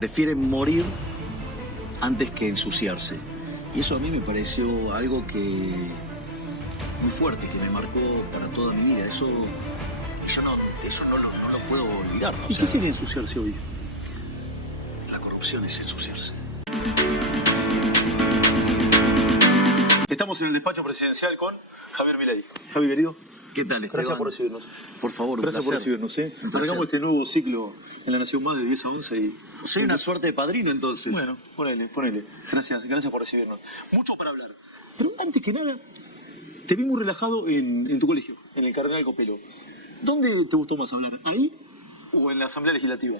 Prefieren morir antes que ensuciarse. Y eso a mí me pareció algo que muy fuerte, que me marcó para toda mi vida. Eso no lo puedo olvidar, ¿no? ¿Y qué sería ensuciarse hoy? La corrupción es ensuciarse. Estamos en el despacho presidencial con Javier Milei. Javi, querido. ¿Qué tal, Esteban? Gracias por recibirnos. Por favor, un Gracias por placer. recibirnos. Un placer. Arrancamos este nuevo ciclo en La Nación Más de 10 a 11 y... Soy una suerte de padrino, entonces. Bueno, ponele. Gracias por recibirnos. Mucho para hablar. Pero antes que nada, te vi muy relajado en tu colegio, en el Cardenal Copelo. ¿Dónde te gustó más hablar? ¿Ahí o en la Asamblea Legislativa?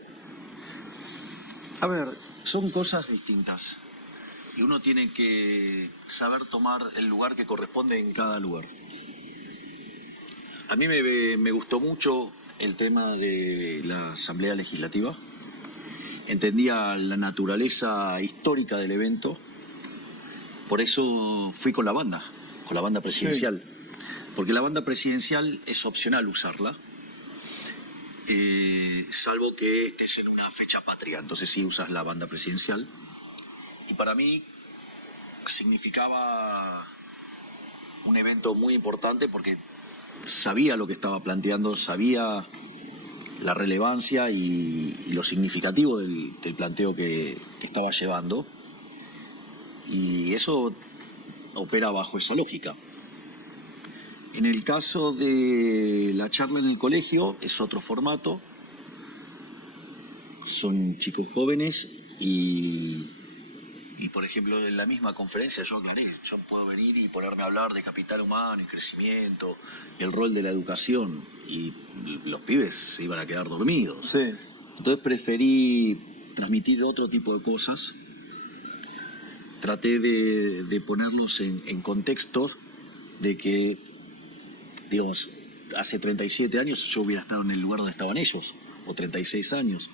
A ver, son cosas distintas. Y uno tiene que saber tomar el lugar que corresponde en cada lugar. A mí me gustó mucho el tema de la Asamblea Legislativa. Entendía la naturaleza histórica del evento. Por eso fui con la banda presidencial. Sí. Porque la banda presidencial es opcional usarla. Salvo que estés en una fecha patria, entonces sí usas la banda presidencial. Y para mí significaba un evento muy importante porque sabía lo que estaba planteando, sabía la relevancia y lo significativo del planteo que estaba llevando. Y eso opera bajo esa lógica. En el caso de la charla en el colegio es otro formato. Son chicos jóvenes y por ejemplo, en la misma conferencia yo aclaré, yo puedo venir y ponerme a hablar de capital humano y crecimiento, y el rol de la educación, y los pibes se iban a quedar dormidos. Sí. Entonces preferí transmitir otro tipo de cosas. Traté de ponerlos en contextos de que, digamos, hace 37 años yo hubiera estado en el lugar donde estaban ellos, o 36 años,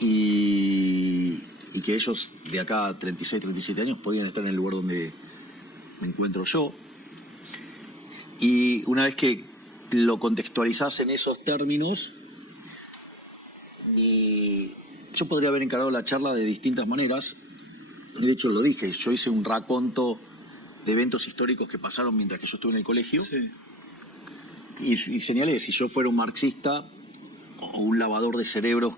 y que ellos de acá a 36, 37 años podían estar en el lugar donde me encuentro yo. Y una vez que lo contextualizás en esos términos, yo podría haber encarado la charla de distintas maneras. De hecho lo dije, yo hice un raconto de eventos históricos que pasaron mientras que yo estuve en el colegio. Sí. Y señalé, si yo fuera un marxista o un lavador de cerebros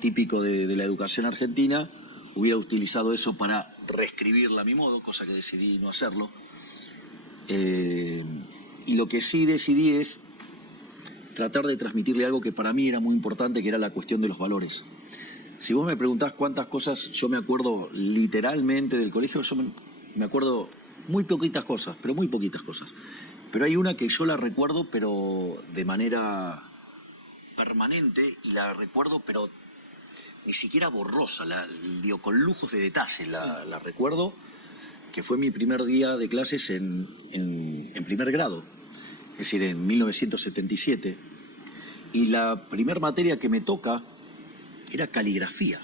típico de la educación argentina, hubiera utilizado eso para reescribirla a mi modo, cosa que decidí no hacerlo. Y lo que sí decidí es tratar de transmitirle algo que para mí era muy importante, que era la cuestión de los valores. Si vos me preguntás cuántas cosas yo me acuerdo literalmente del colegio, yo me acuerdo muy poquitas cosas, pero muy poquitas cosas. Pero hay una que yo la recuerdo, pero de manera permanente, y la recuerdo, pero ni siquiera borrosa, digo, con lujos de detalle la recuerdo, que fue mi primer día de clases en primer grado, es decir, en 1977. Y la primer materia que me toca era caligrafía.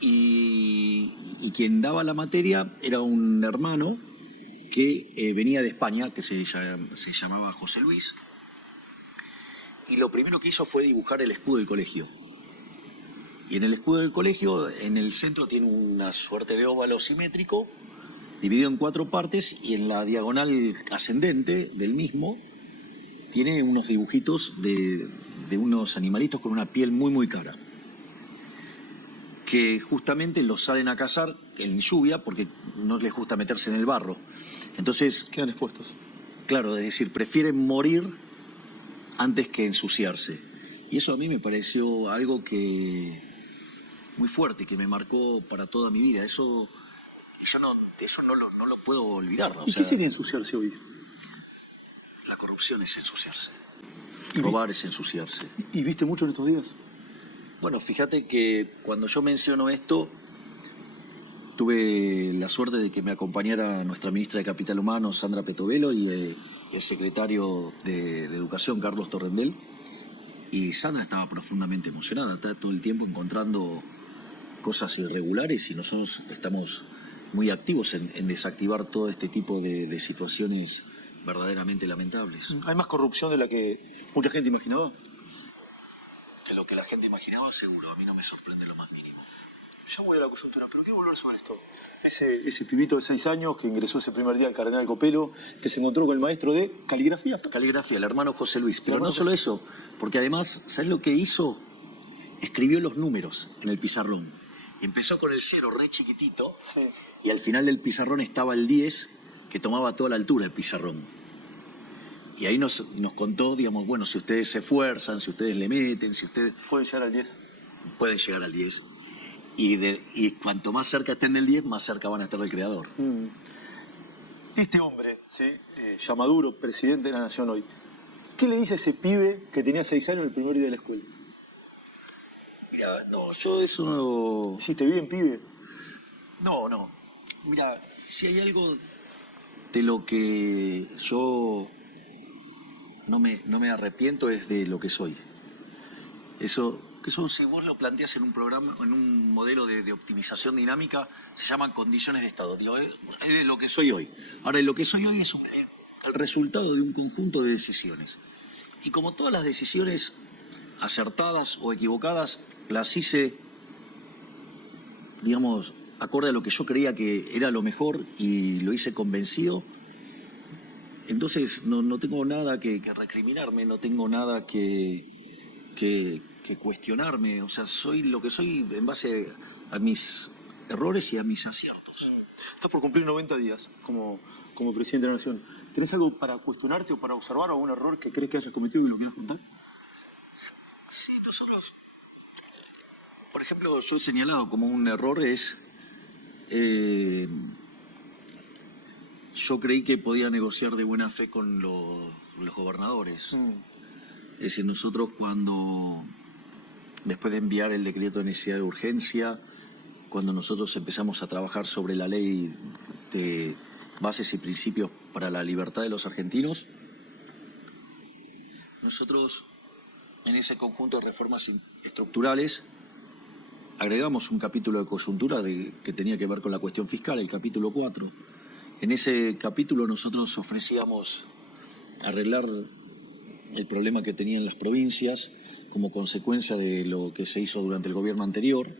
Y quien daba la materia era un hermano que venía de España, que se llamaba José Luis. Y lo primero que hizo fue dibujar el escudo del colegio. Y en el escudo del colegio, en el centro tiene una suerte de óvalo simétrico, dividido en 4 partes, y en la diagonal ascendente del mismo tiene unos dibujitos de unos animalitos con una piel muy, muy cara, que justamente los salen a cazar en lluvia porque no les gusta meterse en el barro. Entonces quedan expuestos. Claro, es decir, prefieren morir antes que ensuciarse. Y eso a mí me pareció algo que muy fuerte, que me marcó para toda mi vida. Eso no lo puedo olvidar, ¿no? ¿Y qué sería ensuciarse hoy? La corrupción es ensuciarse. Robar es ensuciarse. ¿Y viste mucho en estos días? Bueno, fíjate que cuando yo menciono esto, tuve la suerte de que me acompañara nuestra ministra de Capital Humano, Sandra Petovelo, y el secretario de Educación, Carlos Torrendel. Y Sandra estaba profundamente emocionada, está todo el tiempo encontrando cosas irregulares y nosotros estamos muy activos en desactivar todo este tipo de situaciones verdaderamente lamentables. ¿Hay más corrupción de la que mucha gente imaginaba? que lo que la gente imaginaba, seguro. A mí no me sorprende lo más mínimo. Ya voy a la coyuntura, pero quiero volver sobre esto. Ese pibito de 6 años que ingresó ese primer día al Cardenal Copelo, que se encontró con el maestro de caligrafía. Caligrafía, el hermano José Luis. Pero no solo eso, porque además, ¿sabes lo que hizo? Escribió los números en el pizarrón. Empezó con el 0 re chiquitito, Sí. y al final del pizarrón estaba el 10, que tomaba toda la altura el pizarrón. Y ahí nos contó, digamos, bueno, si ustedes se esfuerzan, si ustedes le meten, si ustedes Puede llegar al 10. pueden llegar al 10. Y cuanto más cerca estén del 10, más cerca van a estar del creador. Este hombre, ¿sí? Ya Maduro, presidente de la Nación hoy, ¿qué le dice a ese pibe que tenía 6 años el primer día de la escuela? Mira, no, yo eso no... ¿Hiciste bien, pibe? No. Mira, si hay algo de lo que yo no me arrepiento es de lo que soy. Eso, si vos lo planteas en un programa, en un modelo de optimización dinámica, se llaman condiciones de estado. Digo, es lo que soy hoy. Ahora, lo que soy hoy es el resultado de un conjunto de decisiones. Y como todas las decisiones acertadas o equivocadas, las hice, digamos, acorde a lo que yo creía que era lo mejor y lo hice convencido. Entonces no tengo nada que recriminarme, no tengo nada que cuestionarme. O sea, soy lo que soy en base a mis errores y a mis aciertos. Estás por cumplir 90 días como presidente de la Nación. ¿Tenés algo para cuestionarte o para observar algún error que crees que hayas cometido y lo quieras contar? Sí, nosotros, por ejemplo, yo he señalado como un error es... yo creí que podía negociar de buena fe con los gobernadores. Es decir, nosotros cuando, después de enviar el decreto de necesidad de urgencia, cuando nosotros empezamos a trabajar sobre la ley de bases y principios para la libertad de los argentinos, nosotros en ese conjunto de reformas estructurales agregamos un capítulo de coyuntura que tenía que ver con la cuestión fiscal, el capítulo 4. En ese capítulo nosotros ofrecíamos arreglar el problema que tenían las provincias como consecuencia de lo que se hizo durante el gobierno anterior.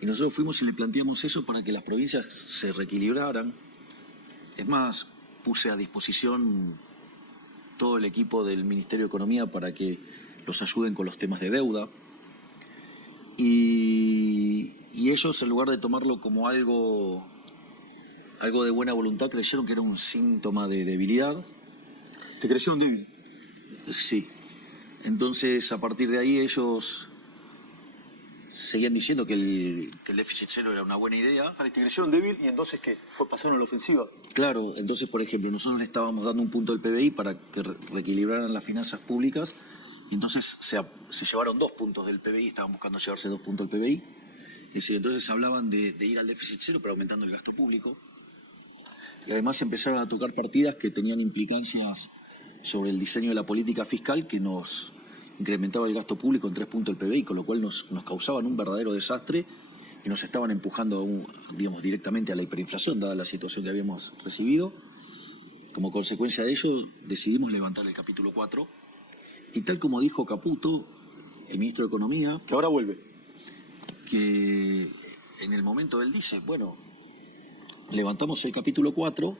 Y nosotros fuimos y le planteamos eso para que las provincias se reequilibraran. Es más, puse a disposición todo el equipo del Ministerio de Economía para que los ayuden con los temas de deuda. Y ellos, en lugar de tomarlo como algo de buena voluntad, creyeron que era un síntoma de debilidad. ¿Te creyeron débil? Sí. Entonces, a partir de ahí, ellos seguían diciendo que el déficit cero era una buena idea. ¿Te creyeron débil y entonces qué? ¿Pasaron a la ofensiva? Claro, entonces, por ejemplo, nosotros le estábamos dando un punto del PBI para que reequilibraran las finanzas públicas, y entonces se llevaron 2 puntos del PBI, estaban buscando llevarse 2 puntos del PBI. Es decir, entonces hablaban de ir al déficit cero, pero aumentando el gasto público. Y además empezaron a tocar partidas que tenían implicancias sobre el diseño de la política fiscal que nos incrementaba el gasto público en 3 puntos del PBI, con lo cual nos causaban un verdadero desastre y nos estaban empujando, digamos, directamente a la hiperinflación, dada la situación que habíamos recibido. Como consecuencia de ello, decidimos levantar el capítulo 4 y tal como dijo Caputo, el ministro de Economía... Que ahora vuelve. Que en el momento él dice, bueno, levantamos el capítulo 4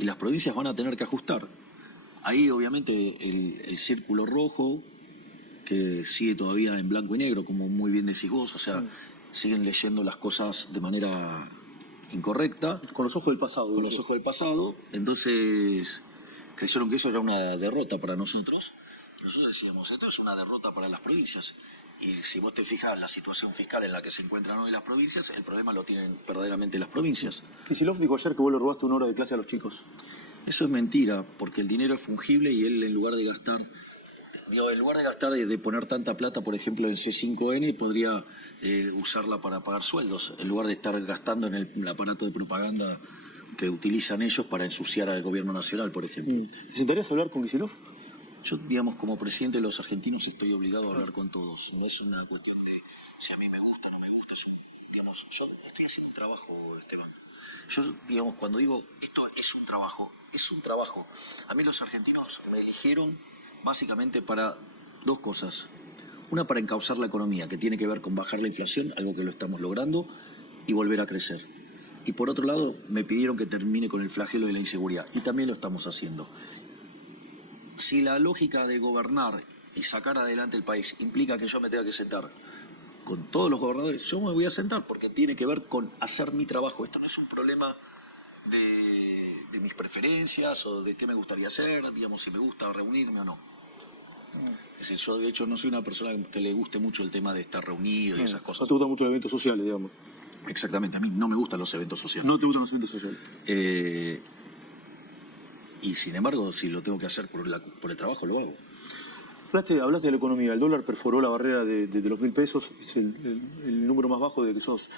y las provincias van a tener que ajustar. Ahí obviamente el círculo rojo, que sigue todavía en blanco y negro, como muy bien decís vos, o sea, siguen leyendo las cosas de manera incorrecta. Con los ojos del pasado. Con los ojos del pasado. Entonces creyeron que eso era una derrota para nosotros. Nosotros decíamos, esto es una derrota para las provincias. Y si vos te fijas la situación fiscal en la que se encuentran hoy las provincias, el problema lo tienen verdaderamente las provincias. Kicillof dijo ayer que vos le robaste 1 hora de clase a los chicos. Eso es mentira, porque el dinero es fungible y él en lugar de gastar, de poner tanta plata, por ejemplo, en C5N, podría usarla para pagar sueldos, en lugar de estar gastando en el aparato de propaganda que utilizan ellos para ensuciar al gobierno nacional, por ejemplo. ¿Te sentarías a hablar con Kicillof? Yo, digamos, como presidente de los argentinos estoy obligado a hablar con todos. No es una cuestión de si a mí me gusta o no me gusta. Digamos, yo estoy haciendo un trabajo, Esteban. Yo, digamos, cuando digo esto es un trabajo, es un trabajo. A mí los argentinos me eligieron básicamente para 2 cosas. Una para encauzar la economía, que tiene que ver con bajar la inflación, algo que lo estamos logrando, y volver a crecer. Y por otro lado, me pidieron que termine con el flagelo de la inseguridad, y también lo estamos haciendo. Si la lógica de gobernar y sacar adelante el país implica que yo me tenga que sentar con todos los gobernadores, yo me voy a sentar porque tiene que ver con hacer mi trabajo. Esto no es un problema de mis preferencias o de qué me gustaría hacer, digamos, si me gusta reunirme o no. Es decir, yo de hecho no soy una persona que le guste mucho el tema de estar reunido y esas No cosas. te gustan mucho los eventos sociales, digamos. Exactamente, a mí no me gustan los eventos sociales. No te gustan los eventos sociales. Y sin embargo, si lo tengo que hacer por el trabajo, lo hago. Hablaste de la economía. El dólar perforó la barrera de los 1.000 pesos. Es el número más bajo de que sos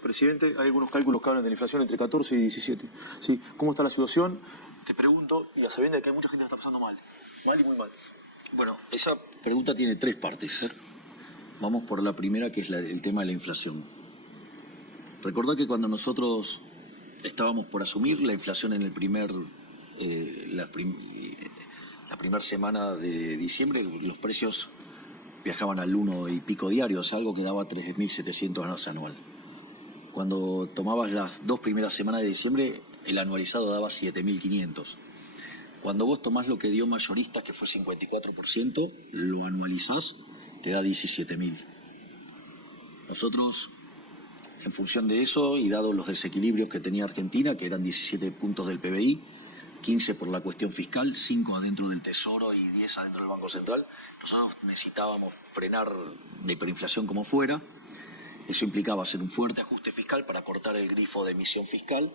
presidente. Hay algunos cálculos que hablan de la inflación entre 14 y 17. ¿Sí? ¿Cómo está la situación? Te pregunto, y a sabiendas de que hay mucha gente que está pasando mal. Mal y muy mal. Bueno, esa pregunta tiene tres partes. Vamos por la primera, que es el tema de la inflación. Recordá que cuando nosotros estábamos por asumir la inflación en la primera semana de diciembre, los precios viajaban al 1 y pico diarios, algo que daba 3.700 anual. Cuando tomabas las 2 primeras semanas de diciembre, el anualizado daba 7.500. Cuando vos tomás lo que dio mayoristas, que fue 54%, lo anualizás, te da 17.000. Nosotros, en función de eso, y dado los desequilibrios que tenía Argentina, que eran 17 puntos del PBI, 15 por la cuestión fiscal, 5 adentro del Tesoro y 10 adentro del Banco Central, nosotros necesitábamos frenar la hiperinflación como fuera. Eso implicaba hacer un fuerte ajuste fiscal para cortar el grifo de emisión fiscal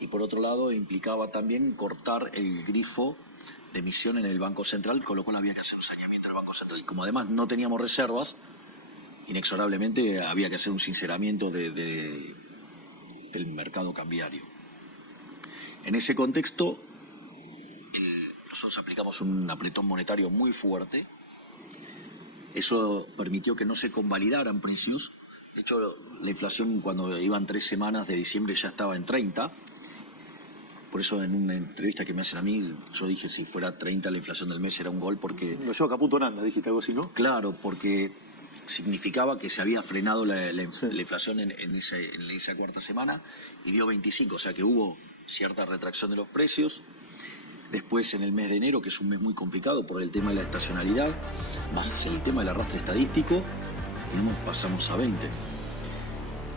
y por otro lado implicaba también cortar el grifo de emisión en el Banco Central, con lo cual había que hacer un saneamiento del Banco Central. Y como además no teníamos reservas, inexorablemente había que hacer un sinceramiento del mercado cambiario. En ese contexto, nosotros aplicamos un apretón monetario muy fuerte. Eso permitió que no se convalidaran precios. De hecho, la inflación cuando iban 3 semanas de diciembre ya estaba en 30. Por eso en una entrevista que me hacen a mí, yo dije si fuera 30 la inflación del mes era un gol porque... Lo lleva Caputo Aranda, dijiste algo así, ¿no? Claro, porque significaba que se había frenado la inflación en esa cuarta semana y dio 25, o sea que hubo cierta retracción de los precios. Después en el mes de enero, que es un mes muy complicado por el tema de la estacionalidad, más el tema del arrastre estadístico, digamos, pasamos a 20.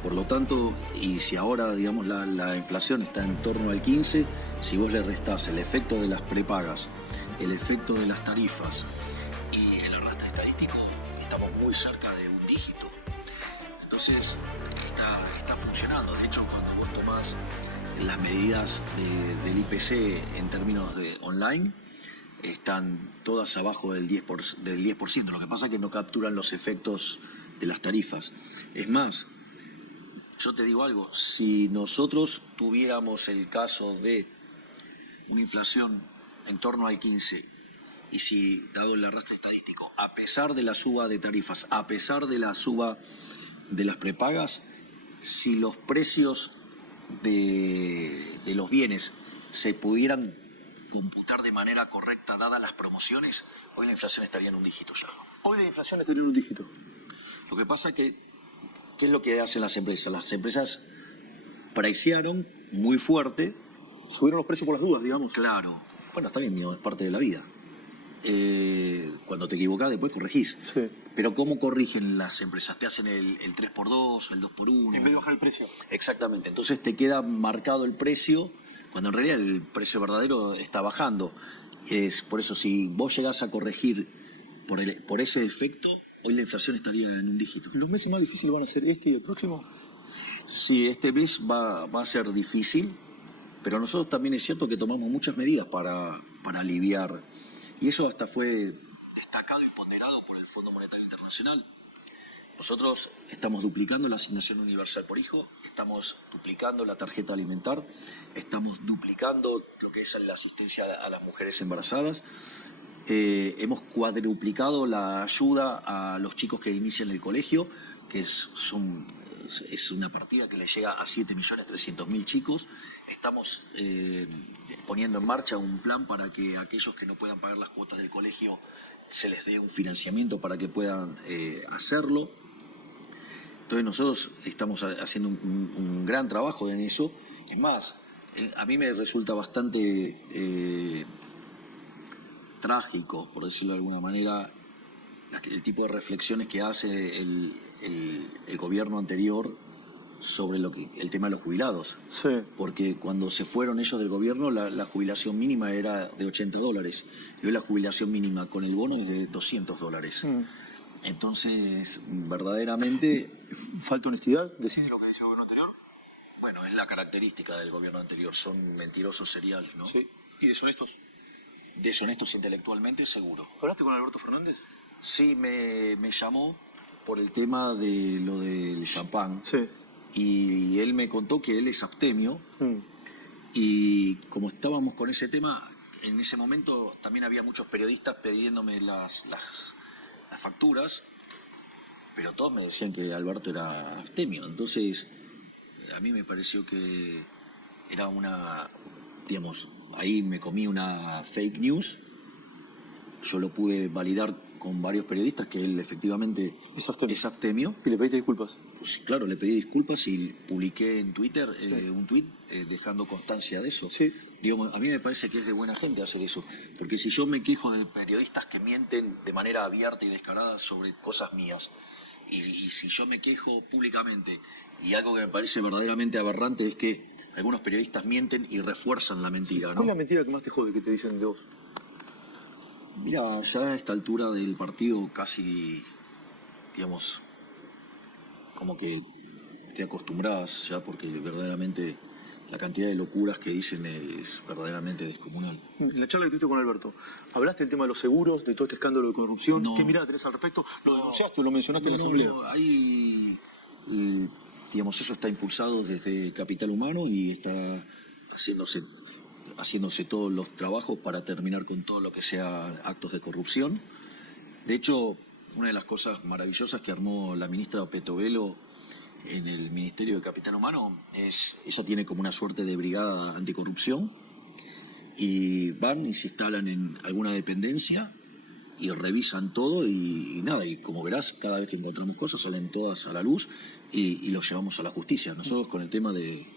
Por lo tanto, y si ahora, digamos, la inflación está en torno al 15, si vos le restás el efecto de las prepagas, el efecto de las tarifas y el arrastre estadístico, estamos muy cerca de un dígito. Entonces, está funcionando. De hecho, cuando vos tomás las medidas del IPC en términos de online, están todas abajo del 10%. Lo que pasa es que no capturan los efectos de las tarifas. Es más, yo te digo algo, si nosotros tuviéramos el caso de una inflación en torno al 15, y si, dado el arrastre estadístico, a pesar de la suba de tarifas, a pesar de la suba de las prepagas, si los precios de los bienes se pudieran computar de manera correcta, dadas las promociones, hoy la inflación estaría en un dígito ya. Hoy la inflación estaría en un dígito. Lo que pasa es que, ¿qué es lo que hacen las empresas? Las empresas pricearon muy fuerte. Subieron los precios por las dudas, digamos. Claro. Bueno, está bien, es parte de la vida. Cuando te equivocás, después corregís. Sí. Pero ¿cómo corrigen las empresas? Te hacen el 3x2, el 2x1. En vez de bajar el precio. Exactamente. Entonces te queda marcado el precio, cuando en realidad el precio verdadero está bajando. Es por eso, si vos llegás a corregir por ese efecto, hoy la inflación estaría en un dígito. ¿Los meses más difíciles van a ser este y el próximo? Sí, este mes va a ser difícil, pero nosotros también es cierto que tomamos muchas medidas para aliviar. Y eso hasta fue destacado y ponderado por el Fondo Monetario Internacional. Nosotros estamos duplicando la asignación universal por hijo, estamos duplicando la tarjeta alimentar, estamos duplicando lo que es la asistencia a las mujeres embarazadas. Hemos cuadruplicado la ayuda a los chicos que inician el colegio, que es una partida que le llega a 7.300.000 chicos. Estamos poniendo en marcha un plan para que aquellos que no puedan pagar las cuotas del colegio se les dé un financiamiento para que puedan hacerlo. Entonces nosotros estamos haciendo un gran trabajo en eso. Es más, a mí me resulta bastante trágico, por decirlo de alguna manera, el tipo de reflexiones que hace el gobierno anterior sobre el tema de los jubilados. Sí. Porque cuando se fueron ellos del gobierno, la jubilación mínima era de $80. Y hoy la jubilación mínima con el bono es de $200. Entonces, verdaderamente... ¿Falta honestidad? ¿Decís lo que dice el gobierno anterior? Bueno, es la característica del gobierno anterior. Son mentirosos seriales, ¿no? Sí. ¿Y deshonestos? Deshonestos intelectualmente, seguro. ¿Hablaste con Alberto Fernández? Sí, me llamó por el tema de lo del champán. Sí. Y él me contó que él es abstemio. Y como estábamos con ese tema, en ese momento también había muchos periodistas pidiéndome las facturas, pero todos me decían que Alberto era abstemio. Entonces, a mí me pareció que era digamos, ahí me comí una fake news. Yo lo pude validar con varios periodistas que él efectivamente es abstemio. ¿Y le pediste disculpas? Pues claro, le pedí disculpas y publiqué en Twitter un tuit dejando constancia de eso. Sí. Digamos, a mí me parece que es de buena gente hacer eso, porque si yo me quejo de periodistas que mienten de manera abierta y descarada sobre cosas mías, y si yo me quejo públicamente, y algo que me parece verdaderamente aberrante es que algunos periodistas mienten y refuerzan la mentira, ¿no? ¿Cuál es la mentira que más te jode que te dicen de vos? Mira, ya a esta altura del partido casi, digamos, como que te acostumbras ya, porque verdaderamente la cantidad de locuras que dicen es verdaderamente descomunal. En la charla que tuviste con Alberto, ¿hablaste del tema de los seguros, de todo este escándalo de corrupción? No. ¿Qué mirada tenés al respecto? ¿Lo denunciaste o lo mencionaste en la asamblea? No, ahí, digamos, eso está impulsado desde Capital Humano y está haciéndose todos los trabajos para terminar con todo lo que sea actos de corrupción. De hecho, una de las cosas maravillosas que armó la ministra Petovelo en el Ministerio de Capital Humano es, ella tiene como una suerte de brigada anticorrupción y van y se instalan en alguna dependencia y revisan todo y nada, y como verás, cada vez que encontramos cosas salen todas a la luz y los llevamos a la justicia. Nosotros con el tema de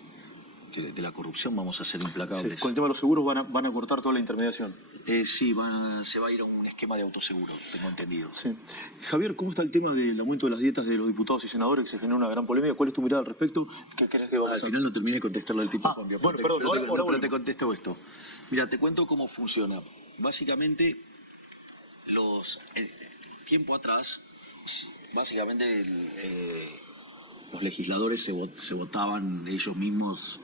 la corrupción vamos a ser implacables. Sí, con el tema de los seguros van a cortar toda la intermediación. Sí, se va a ir a un esquema de autoseguro, tengo entendido. Sí. Javier, ¿cómo está el tema del aumento de las dietas de los diputados y senadores que se generó una gran polémica? ¿Cuál es tu mirada al respecto? ¿Qué crees que va a pasar? Al final no terminé de contestarlo al tipo Pompeo. Bueno, perdón, Ahora te contesto esto. Mira, te cuento cómo funciona. Básicamente, tiempo atrás, básicamente los legisladores se votaban ellos mismos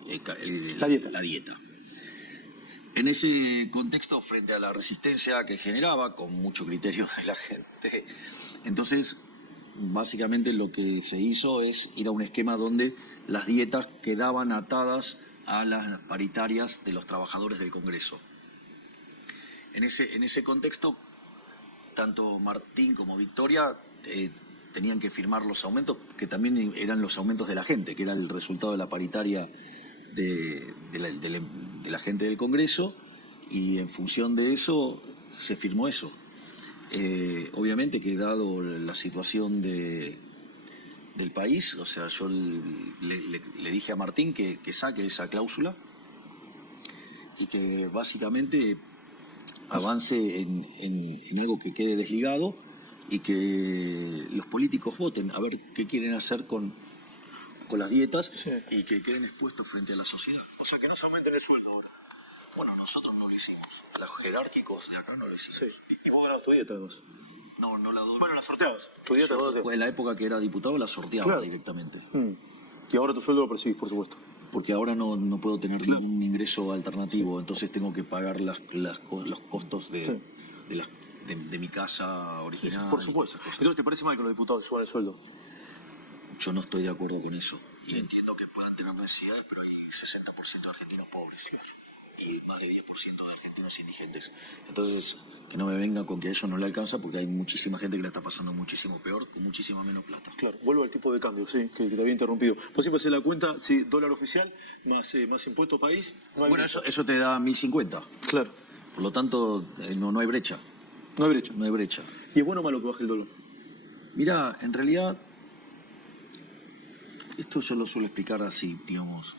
la dieta. En ese contexto, frente a la resistencia que generaba, con mucho criterio de la gente, entonces, básicamente lo que se hizo es ir a un esquema donde las dietas quedaban atadas a las paritarias de los trabajadores del Congreso. En ese contexto, tanto Martín como Victoria tenían que firmar los aumentos, que también eran los aumentos de la gente, que era el resultado de la paritaria de la gente del Congreso, y en función de eso se firmó eso. Obviamente que dado la situación del país, o sea, yo le dije a Martín que saque esa cláusula y que básicamente avance en algo que quede desligado y que los políticos voten a ver qué quieren hacer con las dietas, sí, y que queden expuestos frente a la sociedad. O sea, que no se aumenten el sueldo ahora. Bueno, nosotros no lo hicimos. A los jerárquicos de acá no lo hicimos. Sí. ¿Y vos ganabas tu dieta, además? No la doy. Bueno, la sorteabas. Tu dieta en la época que era diputado la sorteaba directamente. Y ahora tu sueldo lo percibís, por supuesto. Porque ahora no puedo tener ningún ingreso alternativo, entonces tengo que pagar los costos de mi casa original. Sí, por supuesto. Entonces, ¿te parece mal que los diputados suban el sueldo? Yo no estoy de acuerdo con eso. Y entiendo que puedan tener necesidades, pero hay 60% de argentinos pobres. Y más de 10% de argentinos indigentes. Entonces, que no me venga con que a eso no le alcanza, porque hay muchísima gente que la está pasando muchísimo peor, con muchísima menos plata. Claro, vuelvo al tipo de cambio, sí, que te había interrumpido. Vos siempre haces la cuenta, sí, dólar oficial, más impuesto país. No hay eso te da 1.050. Claro. Por lo tanto, no hay brecha. No hay brecha. No hay brecha. ¿Y es bueno o malo que baje el dólar? Mira, en realidad, esto yo lo suelo explicar así, digamos,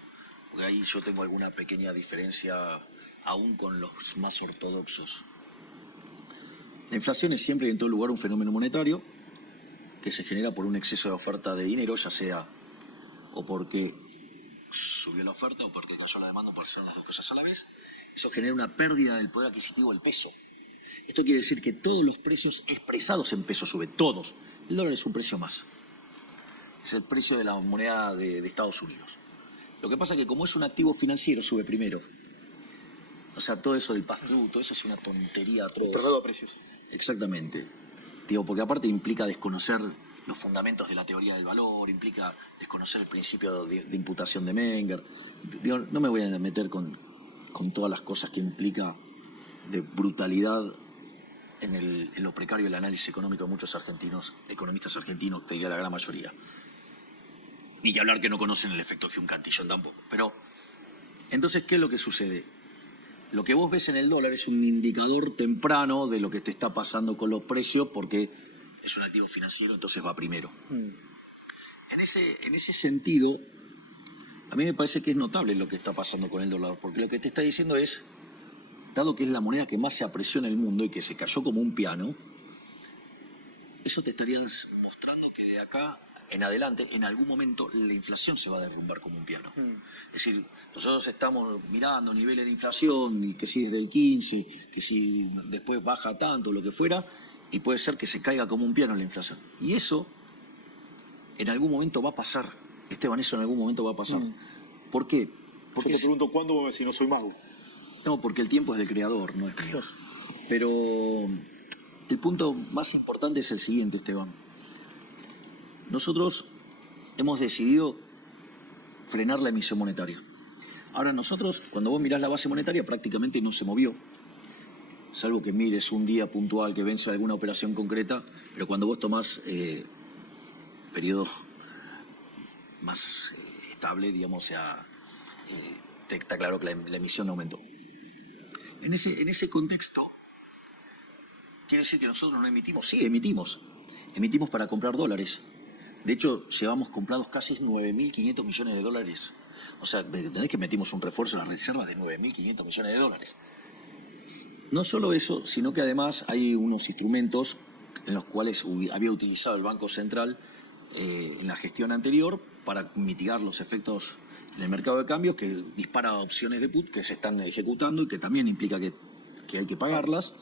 porque ahí yo tengo alguna pequeña diferencia aún con los más ortodoxos. La inflación es siempre y en todo lugar un fenómeno monetario que se genera por un exceso de oferta de dinero, ya sea o porque subió la oferta o porque cayó la demanda, por ser las dos cosas a la vez. Eso genera una pérdida del poder adquisitivo del peso. Esto quiere decir que todos los precios expresados en pesos suben, todos. El dólar es un precio más. Es el precio de la moneda de Estados Unidos. Lo que pasa es que como es un activo financiero, sube primero. O sea, todo eso del pass-through, todo eso es una tontería atroz. Traslado a precios. Exactamente. Digo, porque aparte implica desconocer los fundamentos de la teoría del valor, implica desconocer el principio de imputación de Menger. Digo, no me voy a meter con todas las cosas que implica de brutalidad en lo precario del análisis económico de muchos economistas argentinos, te diría la gran mayoría. Ni que hablar que no conocen el efecto Hume-Cantillon tampoco. Pero, entonces, ¿qué es lo que sucede? Lo que vos ves en el dólar es un indicador temprano de lo que te está pasando con los precios porque es un activo financiero, entonces va primero. En ese sentido, a mí me parece que es notable lo que está pasando con el dólar, porque lo que te está diciendo es, dado que es la moneda que más se apreció en el mundo y que se cayó como un piano, eso te estarías mostrando que de acá en adelante, en algún momento, la inflación se va a derrumbar como un piano. Es decir, nosotros estamos mirando niveles de inflación, y que si es del 15, que si después baja tanto, lo que fuera, y puede ser que se caiga como un piano la inflación. Y eso, en algún momento va a pasar. Esteban, eso en algún momento va a pasar. ¿Por qué? Porque yo te pregunto cuándo, si no soy mago. No, porque el tiempo es del creador, no es mío. Pero el punto más importante es el siguiente, Esteban. Nosotros hemos decidido frenar la emisión monetaria. Ahora nosotros, cuando vos mirás la base monetaria, prácticamente no se movió. Salvo que mires un día puntual que vence alguna operación concreta, pero cuando vos tomás periodo más estable, digamos, está claro que la emisión aumentó. En ese contexto, quiere decir que nosotros no emitimos. Sí, emitimos. Emitimos para comprar dólares. De hecho, llevamos comprados casi 9.500 millones de dólares. O sea, ¿entendés que metimos un refuerzo en las reservas de 9.500 millones de dólares? No solo eso, sino que además hay unos instrumentos en los cuales había utilizado el Banco Central en la gestión anterior para mitigar los efectos en el mercado de cambios, que dispara opciones de put que se están ejecutando y que también implica que hay que pagarlas.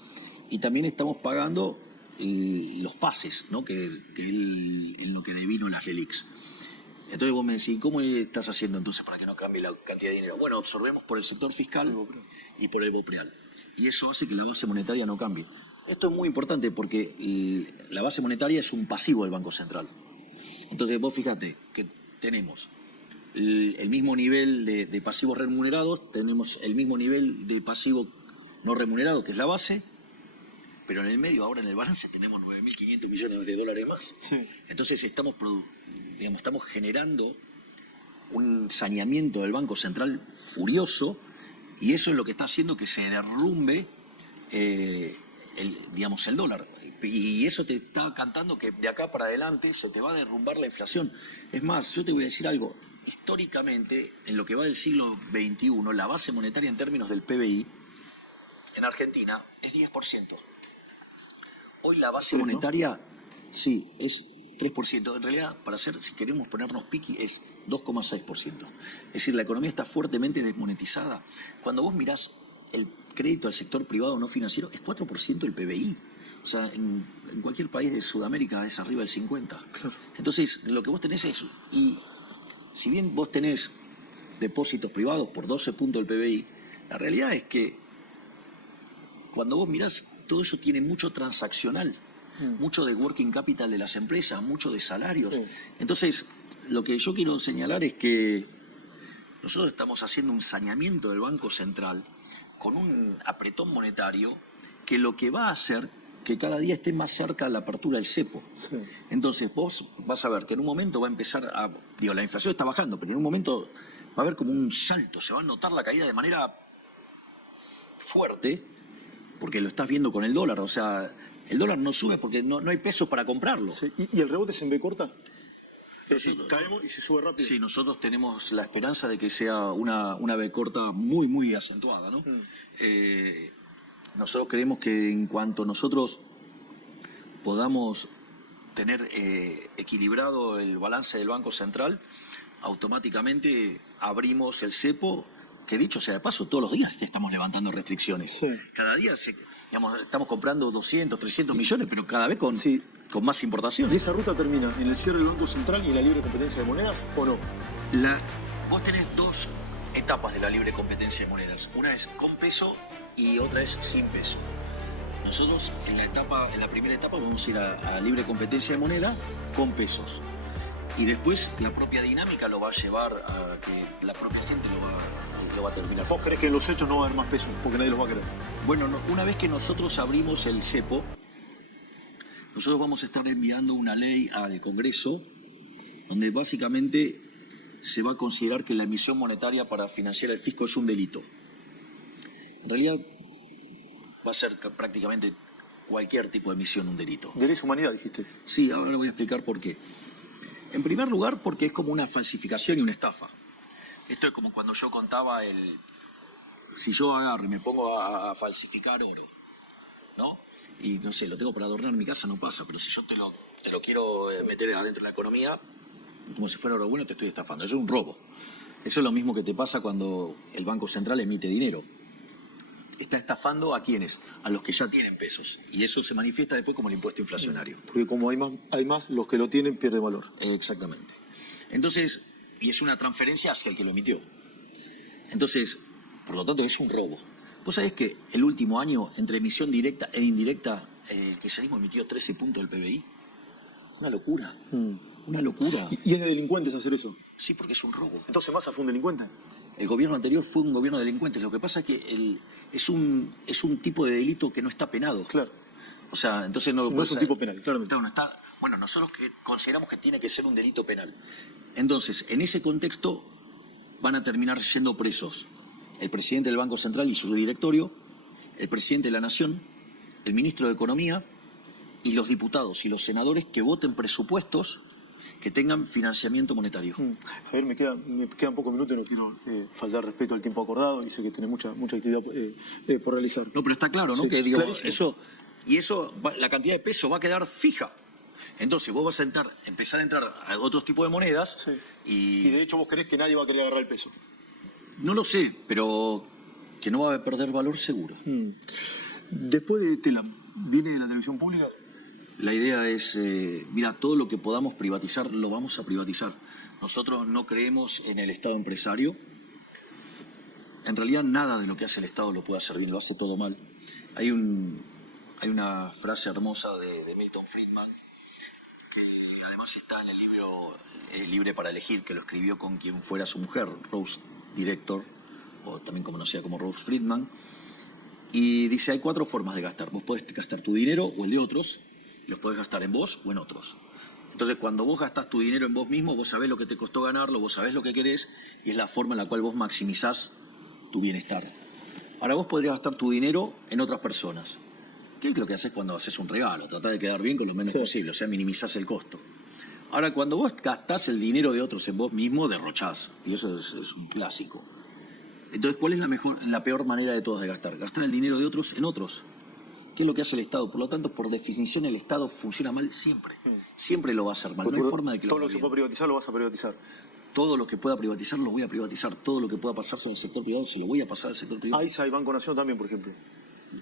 Y también estamos pagando los pases, ¿no? que en lo que devino las LELIQs. Entonces vos me decís, ¿cómo estás haciendo entonces para que no cambie la cantidad de dinero? Bueno, absorbemos por el sector fiscal y por el BOPREAL. Y eso hace que la base monetaria no cambie. Esto es muy importante porque la base monetaria es un pasivo del Banco Central. Entonces vos fíjate que tenemos el mismo nivel de pasivos remunerados, tenemos el mismo nivel de pasivo no remunerado, que es la base, pero en el medio, ahora en el balance, tenemos 9.500 millones de dólares más. Sí. Entonces estamos generando un saneamiento del Banco Central furioso, y eso es lo que está haciendo que se derrumbe el dólar. Y eso te está cantando que de acá para adelante se te va a derrumbar la inflación. Es más, yo te voy a decir algo. Históricamente, en lo que va del siglo XXI, la base monetaria en términos del PBI en Argentina es 10%. Hoy la base monetaria, sí, es 3%. En realidad, si queremos ponernos piqui, es 2,6%. Es decir, la economía está fuertemente desmonetizada. Cuando vos mirás el crédito al sector privado no financiero, es 4% del PBI. O sea, en cualquier país de Sudamérica es arriba del 50%. Claro. Entonces, lo que vos tenés es... Y si bien vos tenés depósitos privados por 12 puntos del PBI, la realidad es que cuando vos mirás, todo eso tiene mucho transaccional, mucho de working capital de las empresas, mucho de salarios. Sí. Entonces, lo que yo quiero señalar es que nosotros estamos haciendo un saneamiento del Banco Central con un apretón monetario que lo que va a hacer que cada día esté más cerca la apertura del cepo. Sí. Entonces vos vas a ver que en un momento va a empezar la inflación está bajando, pero en un momento va a haber como un salto, se va a notar la caída de manera fuerte, porque lo estás viendo con el dólar. O sea, el dólar no sube porque no hay pesos para comprarlo. Sí. ¿Y el rebote es en B corta? Es decir, caemos y se sube rápido. Sí, nosotros tenemos la esperanza de que sea una B corta muy, muy acentuada, ¿no? Nosotros creemos que en cuanto nosotros podamos tener equilibrado el balance del Banco Central, automáticamente abrimos el cepo, que dicho sea de paso, todos los días estamos levantando restricciones. Sí. Cada día estamos comprando 200, 300 millones, pero cada vez con más importaciones. ¿Y esa ruta termina en el cierre del Banco Central y en la libre competencia de monedas o no? Vos tenés dos etapas de la libre competencia de monedas. Una es con peso y otra es sin peso. Nosotros en la primera etapa vamos a ir a libre competencia de moneda con pesos. Y después la propia dinámica lo va a llevar a que la propia gente lo va a terminar. ¿Vos crees que en los hechos no va a haber más pesos? Porque nadie los va a querer. Bueno, una vez que nosotros abrimos el cepo, nosotros vamos a estar enviando una ley al Congreso donde básicamente se va a considerar que la emisión monetaria para financiar el fisco es un delito. En realidad va a ser prácticamente cualquier tipo de emisión un delito. De lesa humanidad, dijiste. Sí, ahora voy a explicar por qué. En primer lugar, porque es como una falsificación y una estafa. Esto es como cuando yo contaba si yo agarro y me pongo a falsificar oro, ¿no? Y no sé, lo tengo para adornar mi casa, no pasa, pero si yo te lo quiero meter adentro de la economía, como si fuera oro bueno, te estoy estafando. Eso es un robo. Eso es lo mismo que te pasa cuando el Banco Central emite dinero. Está estafando ¿a quiénes? A los que ya tienen pesos. Y eso se manifiesta después como el impuesto inflacionario. Porque como hay más, los que lo tienen pierden valor. Exactamente. Entonces, y es una transferencia hacia el que lo emitió. Entonces, por lo tanto, es un robo. Vos sabés que el último año, entre emisión directa e indirecta, el kirchnerismo emitió 13 puntos del PBI. Una locura. Una locura. ¿Y es de delincuentes hacer eso? Sí, porque es un robo. Entonces Massa fue un delincuente. El gobierno anterior fue un gobierno de delincuentes. Lo que pasa es que es un tipo de delito que no está penado. Claro. O sea, entonces no es un tipo penal, claramente. No está, bueno, nosotros consideramos que tiene que ser un delito penal. Entonces, en ese contexto van a terminar yendo presos el presidente del Banco Central y su directorio, el presidente de la Nación, el ministro de Economía y los diputados y los senadores que voten presupuestos que tengan financiamiento monetario. Javier, me quedan pocos minutos y no quiero faltar respeto al tiempo acordado y sé que tenés mucha actividad por realizar. No, pero está claro, ¿no? Sí, Que digo, clarísimo. la cantidad de peso va a quedar fija. Entonces vos vas a empezar a entrar a otros tipos de monedas. Sí. Y de hecho vos creés que nadie va a querer agarrar el peso. No lo sé, pero que no va a perder valor seguro. Después de Telam, ¿viene de la televisión pública? La idea es, mira, todo lo que podamos privatizar, lo vamos a privatizar. Nosotros no creemos en el Estado empresario. En realidad nada de lo que hace el Estado lo puede hacer bien, lo hace todo mal. Hay una frase hermosa de Milton Friedman, que además está en el libro Libre para elegir, que lo escribió con quien fuera su mujer, Rose Director, o también conocida como Rose Friedman. Y dice, hay 4 formas de gastar. Vos podés gastar tu dinero o el de otros, los podés gastar en vos o en otros. Entonces, cuando vos gastás tu dinero en vos mismo, vos sabés lo que te costó ganarlo, vos sabés lo que querés, y es la forma en la cual vos maximizás tu bienestar. Ahora, vos podrías gastar tu dinero en otras personas. ¿Qué es lo que haces cuando haces un regalo? Tratás de quedar bien con lo menos posible, o sea, minimizás el costo. Ahora, cuando vos gastás el dinero de otros en vos mismo, derrochás. Y eso es un clásico. Entonces, ¿cuál es la peor manera de todas de gastar? Gastar el dinero de otros en otros. ¿Qué es lo que hace el Estado? Por lo tanto, por definición, el Estado funciona mal siempre. Siempre lo va a hacer mal. No hay forma de que todo lo que se pueda privatizar lo vas a privatizar. Todo lo que pueda privatizar lo voy a privatizar. Todo lo que pueda pasarse al sector privado se lo voy a pasar al sector privado. AISA y Banco Nación también, por ejemplo.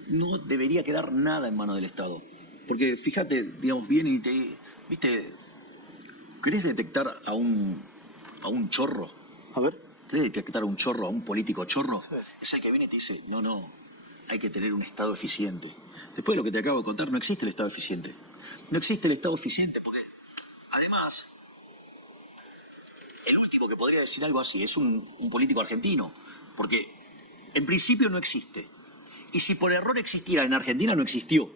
No debería quedar nada en manos del Estado. Porque fíjate, digamos, viene y ¿viste? ¿Querés detectar a un chorro? A ver. ¿Querés detectar a un chorro, a un político chorro? Sí. Es el que viene y te dice, no, hay que tener un Estado eficiente. Después de lo que te acabo de contar, no existe el Estado eficiente. No existe el Estado eficiente porque, además, el último que podría decir algo así es un político argentino. Porque, en principio, no existe. Y si por error existiera en Argentina, no existió.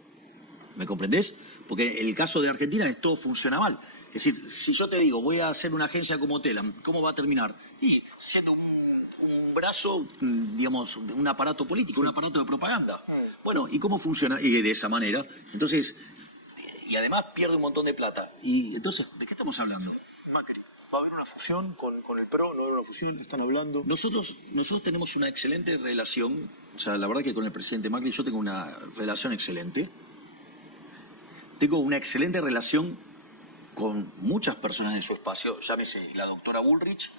¿Me comprendés? Porque el caso de Argentina es todo funciona mal. Es decir, si yo te digo, voy a hacer una agencia como Telam, ¿cómo va a terminar? Y siendo un brazo, digamos, de un aparato político, un aparato de propaganda. Bueno, Bueno, ¿y cómo funciona? Y de esa manera. Entonces, y además pierde un montón de plata. Y entonces, ¿de qué estamos hablando? Macri, ¿va a haber una fusión con el PRO? ¿No va a haber una fusión? ¿Están hablando? Nosotros tenemos una excelente relación, o sea, la verdad que con el presidente Macri yo tengo una relación excelente. Tengo una excelente relación con muchas personas en su espacio, llámese la doctora Bullrich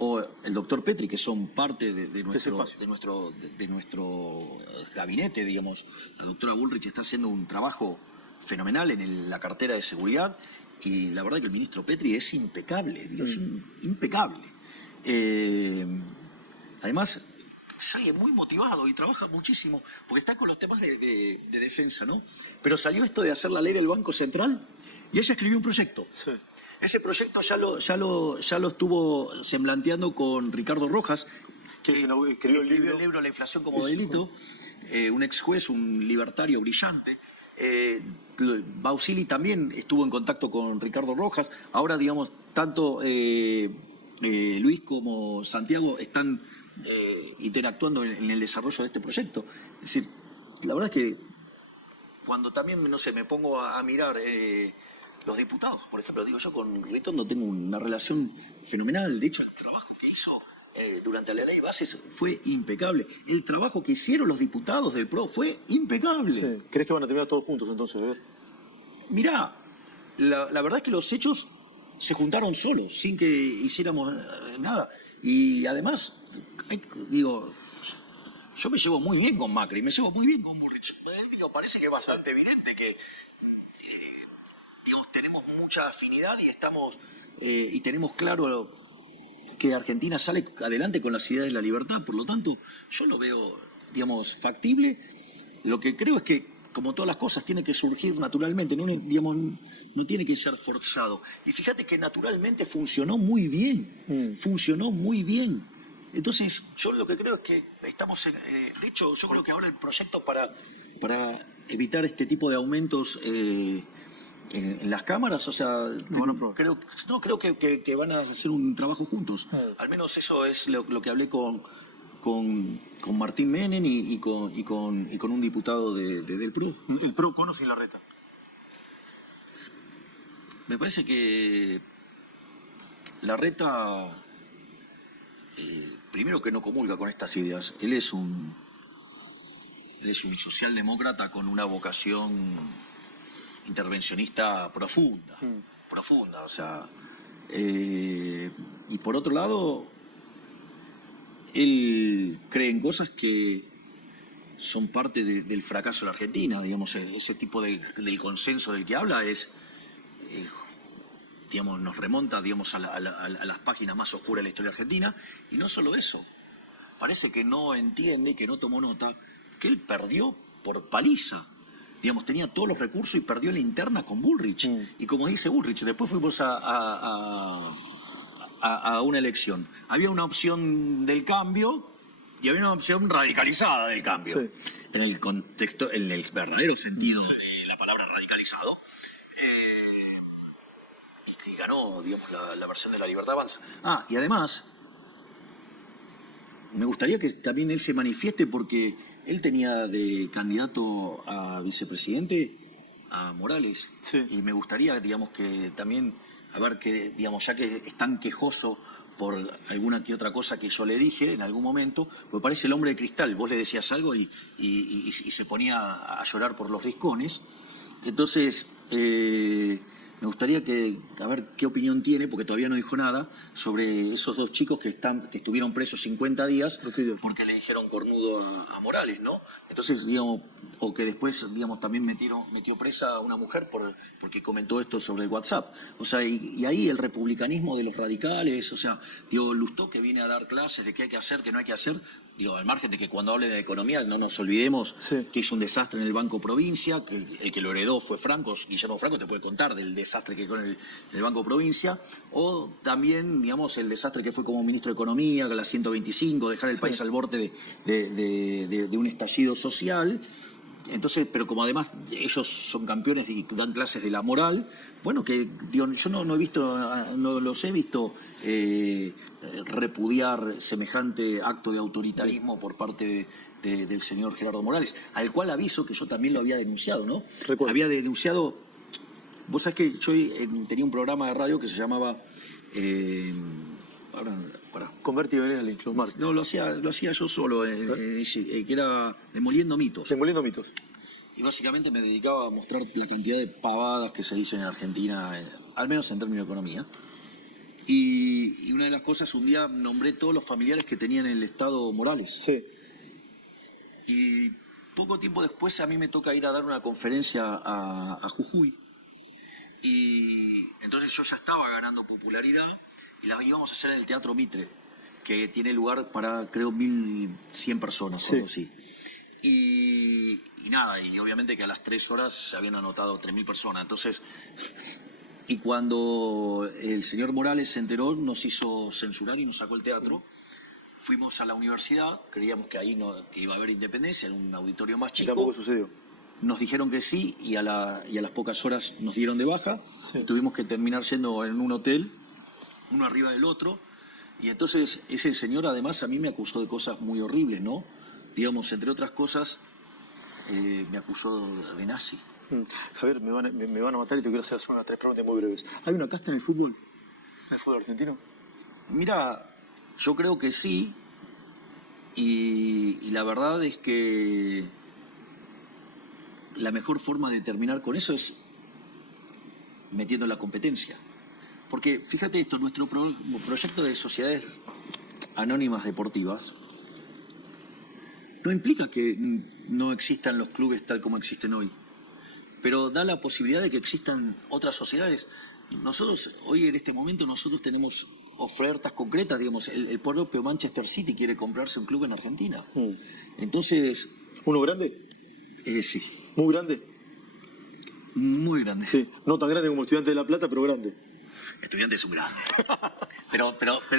o el doctor Petri, que son parte de nuestro gabinete, digamos. La doctora Bullrich está haciendo un trabajo fenomenal en la cartera de seguridad y la verdad que el ministro Petri es impecable, impecable. Además, sale muy motivado y trabaja muchísimo, porque está con los temas de defensa, ¿no? Pero salió esto de hacer la ley del Banco Central y ella escribió un proyecto. Sí. Ese proyecto ya lo estuvo semblanteando con Ricardo Rojas, que escribió el libro La inflación como delito, un ex juez, un libertario brillante. Bausili también estuvo en contacto con Ricardo Rojas. Ahora, digamos, tanto Luis como Santiago están interactuando en el desarrollo de este proyecto. Es decir, la verdad es que cuando también, no sé, me pongo a mirar los diputados, por ejemplo, digo, yo con Ritondo tengo una relación fenomenal. De hecho, el trabajo que hizo durante la ley de bases fue impecable. El trabajo que hicieron los diputados del PRO fue impecable. Sí. ¿Crees que van a terminar todos juntos entonces? A ver. Mirá, la verdad es que los hechos se juntaron solos, sin que hiciéramos nada. Y además, digo, yo me llevo muy bien con Macri, me llevo muy bien con Bullrich. Digo, parece que es bastante evidente que tenemos mucha afinidad y estamos y tenemos claro que Argentina sale adelante con las ideas de la libertad. Por lo tanto, yo lo veo, digamos, factible. Lo que creo es que, como todas las cosas, tiene que surgir naturalmente, no, digamos, no tiene que ser forzado. Y fíjate que naturalmente funcionó muy bien, funcionó muy bien. Entonces, yo lo que creo es que estamos, de hecho, yo creo que ahora el proyecto para evitar este tipo de aumentos en las cámaras, o sea, creo que van a hacer un trabajo juntos. Al menos eso es lo que hablé con Martín Menem y con un diputado del PRO. ¿El PRO con o sin Larreta? Me parece que Larreta, primero que no comulga con estas ideas. Él es un socialdemócrata con una vocación intervencionista profunda, o sea, y por otro lado, él cree en cosas que son parte del fracaso de la Argentina, digamos, ese tipo del consenso del que habla digamos, nos remonta, digamos, a las páginas más oscuras de la historia argentina, y no solo eso, parece que no entiende, que no tomó nota, que él perdió por paliza. Digamos, tenía todos los recursos y perdió la interna con Bullrich. Y como dice Bullrich, después fuimos a una elección. Había una opción del cambio y había una opción radicalizada del cambio. Sí. En el contexto, en el verdadero sentido de la palabra radicalizado. Y ganó, digamos, la versión de La Libertad Avanza. Y además, me gustaría que también él se manifieste porque él tenía de candidato a vicepresidente a Morales. Sí. Y me gustaría, digamos, que también, a ver, que, digamos, ya que es tan quejoso por alguna que otra cosa que yo le dije en algún momento, pues parece el hombre de cristal. Vos le decías algo y se ponía a llorar por los riscones. Entonces, me gustaría a ver qué opinión tiene, porque todavía no dijo nada, sobre esos dos chicos que estuvieron presos 50 días porque le dijeron cornudo a Morales, ¿no? Entonces, digamos, o que después, digamos, también metió presa a una mujer porque comentó esto sobre el WhatsApp. O sea, y ahí el republicanismo de los radicales, o sea, digo, Lustó, que viene a dar clases de qué hay que hacer, qué no hay que hacer, digo, al margen de que cuando hable de economía no nos olvidemos que hizo un desastre en el Banco Provincia, que el que lo heredó fue Franco, Guillermo Franco te puede contar del desastre que fue en el Banco Provincia, o también, digamos, el desastre que fue como ministro de Economía, con la 125, dejar el país al borde de un estallido social. Entonces, pero como además ellos son campeones y dan clases de la moral, bueno, que digo, yo no he visto, no los he visto repudiar semejante acto de autoritarismo por parte del señor Gerardo Morales, al cual aviso que yo también lo había denunciado, ¿no? Recuerdo. Había denunciado, vos sabés que yo tenía un programa de radio que se llamaba... ahora, pará. Converti Benes al Lynch, los martes. No, lo hacía yo solo, que era Demoliendo Mitos. Demoliendo mitos. Y básicamente me dedicaba a mostrar la cantidad de pavadas que se dicen en Argentina, al menos en términos de economía. Y una de las cosas, un día nombré todos los familiares que tenían el Estado Morales. Sí. Y poco tiempo después a mí me toca ir a dar una conferencia a Jujuy. Y entonces yo ya estaba ganando popularidad y la íbamos a hacer en el Teatro Mitre, que tiene lugar para, creo, 1.100 personas o algo así. Y nada, y obviamente que a las 3 horas se habían anotado 3.000 personas. Entonces, y cuando el señor Morales se enteró, nos hizo censurar y nos sacó el teatro. Fuimos a la universidad, creíamos que ahí que iba a haber independencia, en un auditorio más Y chico. tampoco sucedió. Nos dijeron que sí y a las pocas horas nos dieron de baja. Sí. Tuvimos que terminar yendo en un hotel, uno arriba del otro. Y entonces ese señor además a mí me acusó de cosas muy horribles, ¿no? Digamos, entre otras cosas, me acusó de nazi. Javier, me van a matar y te quiero hacer unas 3 preguntas muy breves. ¿Hay una casta en el fútbol? ¿En el fútbol argentino? Mira, yo creo que sí. Y la verdad es que la mejor forma de terminar con eso es metiendo la competencia. Porque fíjate esto, nuestro proyecto de sociedades anónimas deportivas no implica que no existan los clubes tal como existen hoy, pero da la posibilidad de que existan otras sociedades. Nosotros, hoy en este momento, nosotros tenemos ofertas concretas, digamos, el propio Manchester City quiere comprarse un club en Argentina. Entonces... ¿Uno grande? Sí. ¿Muy grande? Muy grande. Sí, no tan grande como Estudiantes de La Plata, pero grande. Estudiantes es un grande. Pero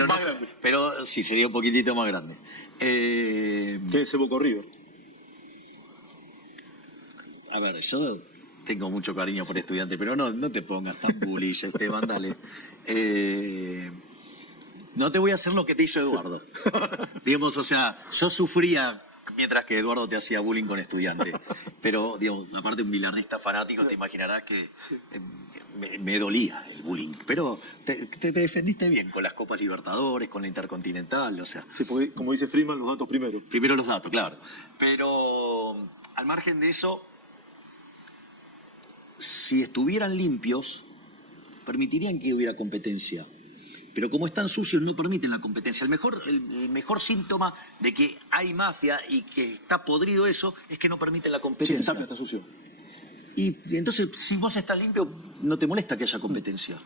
Más grande. Pero sí, sería un poquitito más grande. Tiene ese Boca River. A ver, yo tengo mucho cariño por Estudiantes, pero no te pongas tan bullish, Esteban, dale. No te voy a hacer lo que te hizo Eduardo. Digamos, o sea, yo sufría mientras que Eduardo te hacía bullying con Estudiantes. Pero, digamos, aparte un bilardista fanático, te imaginarás que me dolía el bullying. Pero te defendiste bien con las Copas Libertadores, con la Intercontinental, o sea... Sí, porque, como dice Friedman, los datos primero. Primero los datos, claro. Pero, al margen de eso, si estuvieran limpios, permitirían que hubiera competencia. Pero como están sucios, no permiten la competencia. El mejor síntoma de que hay mafia y que está podrido eso es que no permiten la Sí, competencia. está sucio. Y entonces, si vos estás limpio, no te molesta que haya competencia.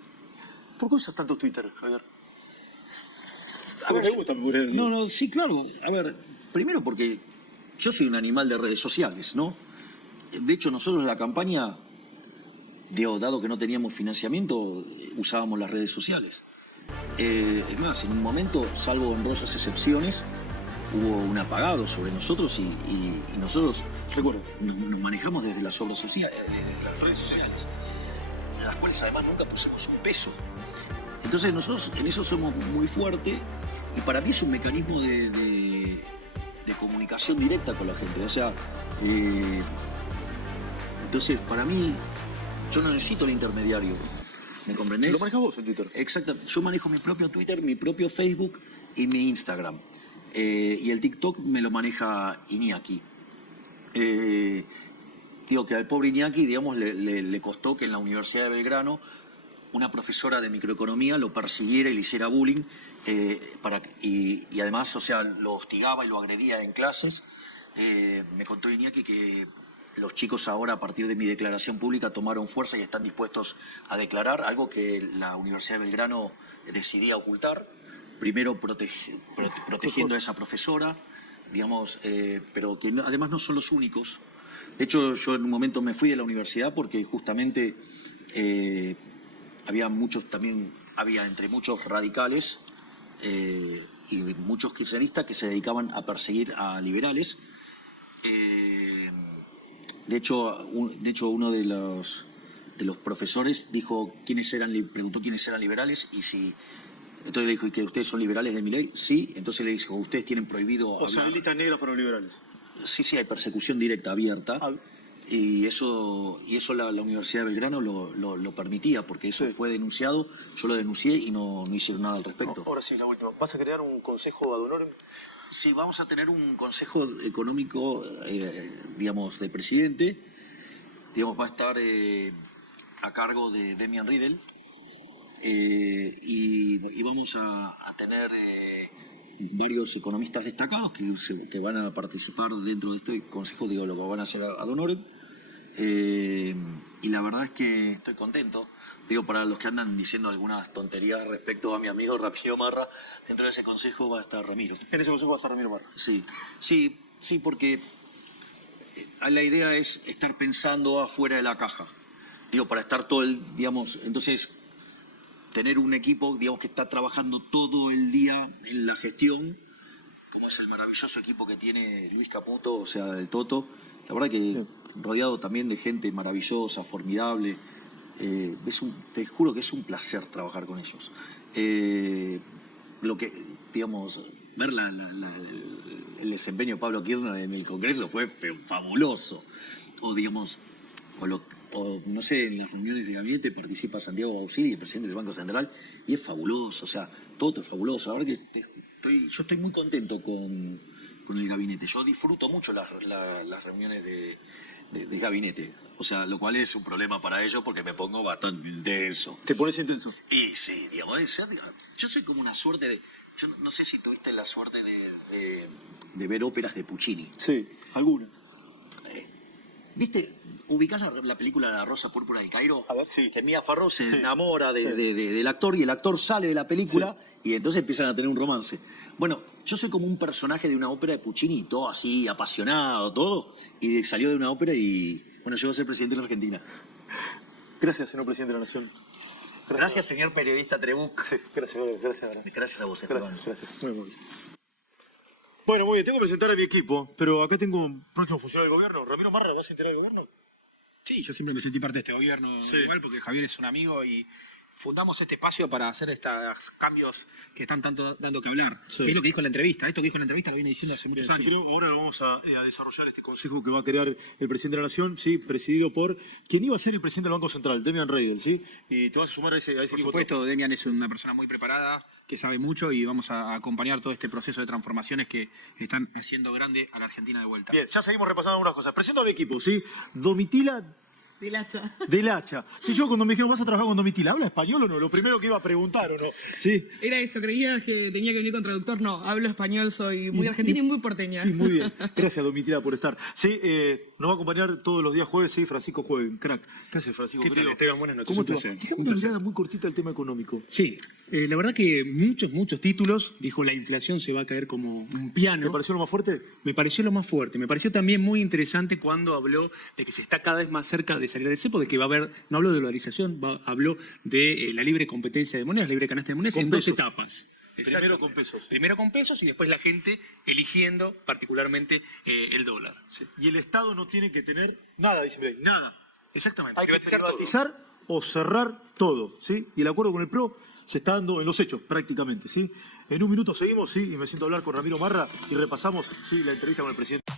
¿Por qué usas tanto Twitter, Javier? A ver, me gusta, me podría decir. No, sí, claro. A ver, primero porque yo soy un animal de redes sociales, ¿no? De hecho, nosotros en la campaña, dado que no teníamos financiamiento, usábamos las redes sociales. Es más, en un momento, salvo honrosas excepciones, hubo un apagado sobre nosotros y nosotros, recuerdo, nos manejamos desde las obras sociales, desde las redes sociales, en las cuales además nunca pusimos un peso. Entonces nosotros en eso somos muy fuertes y para mí es un mecanismo de comunicación directa con la gente. O sea, entonces para mí yo no necesito el intermediario. ¿Me comprendés? ¿Lo manejas vos en Twitter? Exacto. Yo manejo mi propio Twitter, mi propio Facebook y mi Instagram. Y el TikTok me lo maneja Iñaki. Digo que al pobre Iñaki, digamos, le costó que en la Universidad de Belgrano una profesora de microeconomía lo persiguiera y le hiciera bullying. Y además, o sea, lo hostigaba y lo agredía en clases. Me contó Iñaki que los chicos ahora, a partir de mi declaración pública, tomaron fuerza y están dispuestos a declarar, algo que la Universidad de Belgrano decidía ocultar. Primero protegiendo a esa profesora, digamos, pero que además no son los únicos. De hecho, yo en un momento me fui de la universidad porque justamente había entre muchos radicales y muchos kirchneristas que se dedicaban a perseguir a liberales. De hecho, uno de los profesores dijo preguntó quiénes eran liberales y si... Entonces le dijo, ¿y que ustedes son liberales de Milei? Sí. Entonces le dijo, ¿ustedes tienen prohibido O sea, hablar? lista negra para los liberales. Sí, hay persecución directa, abierta. Ah. Y eso la Universidad de Belgrano lo permitía, porque eso fue denunciado, yo lo denuncié y no hicieron nada al respecto. Ahora sí, la última. ¿Vas a crear un consejo ad honorem? Sí, vamos a tener un consejo económico, digamos, de presidente. Digamos, va a estar a cargo de Demian Riedel. Y vamos a tener varios economistas destacados que van a participar dentro de este consejo, digo, lo que van a hacer ad honorem. Y la verdad es que estoy contento. Digo, para los que andan diciendo algunas tonterías respecto a mi amigo Ramiro Marra, dentro de ese consejo va a estar Ramiro. En ese consejo va a estar Ramiro Marra. Sí, porque la idea es estar pensando afuera de la caja. Digo, para estar digamos, entonces tener un equipo, digamos, que está trabajando todo el día en la gestión, como es el maravilloso equipo que tiene Luis Caputo, o sea, el Toto. La verdad que rodeado también de gente maravillosa, formidable. Te juro que es un placer trabajar con ellos. Lo que, digamos, ver el desempeño de Pablo Kirchner en el Congreso fue fabuloso. O, digamos, no sé, en las reuniones de gabinete participa Santiago Bausili, el presidente del Banco Central, y es fabuloso, o sea, todo es fabuloso. La verdad que yo estoy muy contento con el gabinete. Yo disfruto mucho las reuniones de gabinete, o sea, lo cual es un problema para ellos porque me pongo bastante intenso. ¿Te pones intenso? Y sí, digamos, yo soy como una suerte de... Yo no sé si tuviste la suerte de ver óperas de Puccini. Sí, alguna. ¿Viste? ¿Ubicás la película La Rosa Púrpura del Cairo? A ver, sí. Que Mia Farrow se enamora del actor y el actor sale de la película y entonces empiezan a tener un romance. Bueno, yo soy como un personaje de una ópera de Puccini, todo así, apasionado, todo, y salió de una ópera y, bueno, llegó a ser presidente de la Argentina. Gracias, señor presidente de la Nación. Gracias, señor periodista Trebuch. Sí, gracias. Gracias a vos, Esteban. Gracias. Muy bien. Bueno, muy bien, tengo que presentar a mi equipo, pero acá tengo un próximo funcionario del gobierno. Ramiro Marra, ¿vas a enterar del gobierno? Sí, yo siempre me sentí parte de este gobierno, igual porque Javier es un amigo y fundamos este espacio para hacer estos cambios que están dando que hablar. Sí. Es lo que dijo en la entrevista. Esto que dijo en la entrevista lo viene diciendo hace muchos años. Creo ahora lo vamos a desarrollar este consejo que va a crear el presidente de la Nación, sí, presidido por quien iba a ser el presidente del Banco Central, Demian Riedel, ¿sí? Y te vas a sumar a ese Por equipo. supuesto, Demian es una persona muy preparada, que sabe mucho y vamos a acompañar todo este proceso de transformaciones que están haciendo grande a la Argentina de vuelta. Bien, ya seguimos repasando algunas cosas. Presento a mi equipo, ¿sí? Domitila Del Hacha. Si yo cuando me dijeron, ¿vas a trabajar con Domitila? ¿Habla español o no? Lo primero que iba a preguntar, ¿o no? Sí. Era eso, creía que tenía que venir con traductor. No, hablo español, soy muy argentina y muy porteña. Muy bien. Gracias, Domitila, por estar. Sí, nos va a acompañar todos los días jueves, sí, Francisco Jueven, crack. ¿Qué haces, Francisco? ¿Qué tal, querido? Esteban? Buenas noches. ¿Cómo te Un va? placer. Déjame Un una placer. mirada muy cortita al tema económico. Sí, la verdad que muchos títulos. Dijo, la inflación se va a caer como un piano. ¿Te pareció lo más fuerte? Me pareció lo más fuerte. Me pareció también muy interesante cuando habló de que se está cada vez más cerca de salir del cepo, de que va a haber, no habló de dolarización, habló de la libre competencia de monedas, libre canasta de monedas, Con en 2 pesos. etapas. Primero con pesos. Primero con pesos y después la gente eligiendo particularmente el dólar. Sí. Y el Estado no tiene que tener nada, dice Milei, nada. Exactamente. Hay que Privatizar todo. privatizar o cerrar todo, ¿sí? Y el acuerdo con el PRO se está dando en los hechos, prácticamente, ¿sí? En un minuto seguimos, ¿sí? Y me siento a hablar con Ramiro Marra y repasamos, ¿sí? La entrevista con el presidente.